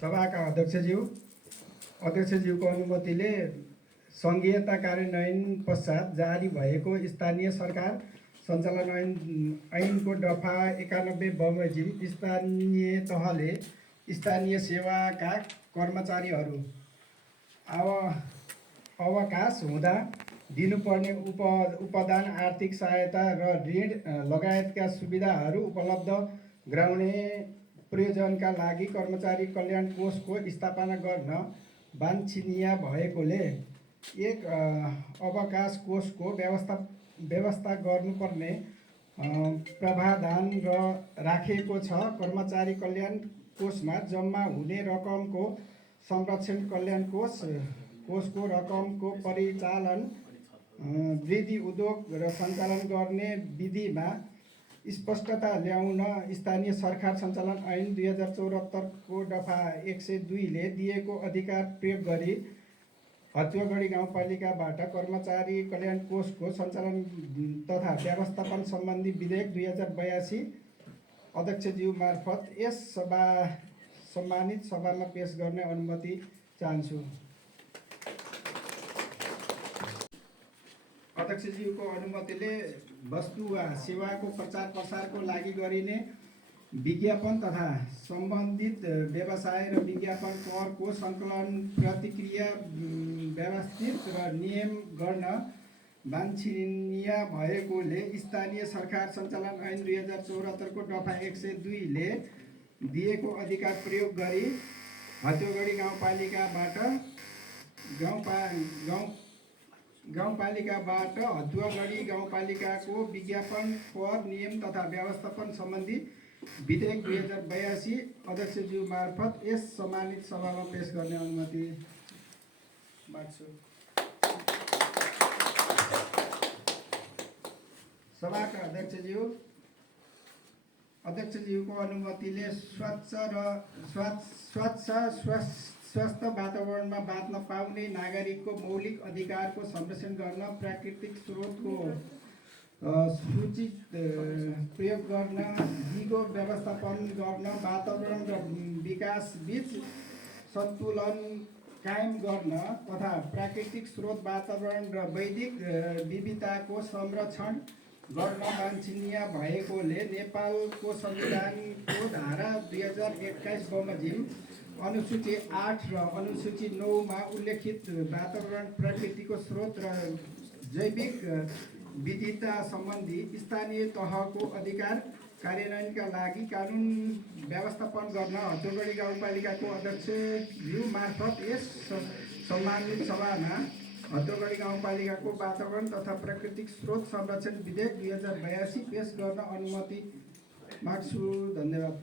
सभाका अध्यक्षज्यूको अनुमतिले सङ्घीयता कार्यान्वयन पश्चात जारी भएको स्थानीय सरकार सञ्चालन ऐनको दफा 91 बमोजिम स्थानीय तहले स्थानीय सेवाका कर्मचारीहरू अवकाश हुँदा दिनुपर्ने उपदान, आर्थिक सहायता र ऋण लगायतका सुविधाहरू उपलब्ध गराउने प्रयोजनका लागि कर्मचारी कल्याण कोषको स्थापना गर्न वाञ्छनीय भएकोले एक अवकाश कोषको व्यवस्था गर्नुपर्ने प्रावधान राखिएको छ। कर्मचारी कल्याण कोषमा जम्मा हुने रकमको संरक्षण कल्याण कोषको रकमको परिचालन, वृद्धि, उद्योग र सञ्चालन गर्ने विधिमा स्पष्टता ल्याउन स्थानीय सरकार सञ्चालन ऐन 2074 को दफा 102 ले दिएको अधिकार प्रयोग गरी हतुवागढी गाउँपालिकाबाट कर्मचारी कल्याण कोषको सञ्चालन तथा व्यवस्थापन सम्बन्धी विधेयक 2082 अध्यक्षज्यू मार्फत यस सम्मानित सभामा पेश गर्ने अनुमति चाहन्छु। अध्यक्षज्यूको अनुमतिले वस्तु वा सेवाको प्रचार प्रसारको लागि गरिने विज्ञापन तथा सम्बन्धित व्यवसाय र विज्ञापन करको सङ्कलन प्रक्रिया व्यवस्थित र नियम गर्न वाञ्छनीय भएकोले स्थानीय सरकार सञ्चालन ऐन 2074 को दफा 102 ले दिएको अधिकार प्रयोग गरी हतुवागढी हतुवागढी गाउँपालिकाको विज्ञापन कर नियम तथा व्यवस्थापन सम्बन्धी विधेयक 2082 अध्यक्षज्यू मार्फत यस सम्मानित सभामा पेश गर्ने अनुमति माग्छु। सभाका अध्यक्षज्यूको अनुमतिले स्वस्थ वातावरणमा बाँच्न पाउने नागरिकको मौलिक अधिकारको संरक्षण गर्न, प्राकृतिक स्रोतको सूचित प्रयोग गर्न, दिगो व्यवस्थापन गर्न, वातावरण र विकास बीच सन्तुलन कायम गर्न तथा प्राकृतिक स्रोत, वातावरण र वैदिक विविधताको संरक्षण गर्न वाञ्छनीय भएकोले नेपालको संविधानको धारा 2021 बमोजिम अनुसूची 8 र अनुसूची 9 मा उल्लेखित वातावरण, प्राकृतिक स्रोत र जैविक विविधता सम्बन्धी स्थानीय तहको अधिकार कार्यान्वयनका लागि कानुन व्यवस्थापन गर्न हतुवागढी गाउँपालिकाको अध्यक्षज्यू मार्फत यस सम्मानित सभामा हतुवागढी गाउँपालिकाको वातावरण तथा प्राकृतिक स्रोत संरक्षण विधेयक 2082 पेश गर्न अनुमति माग्छु। धन्यवाद।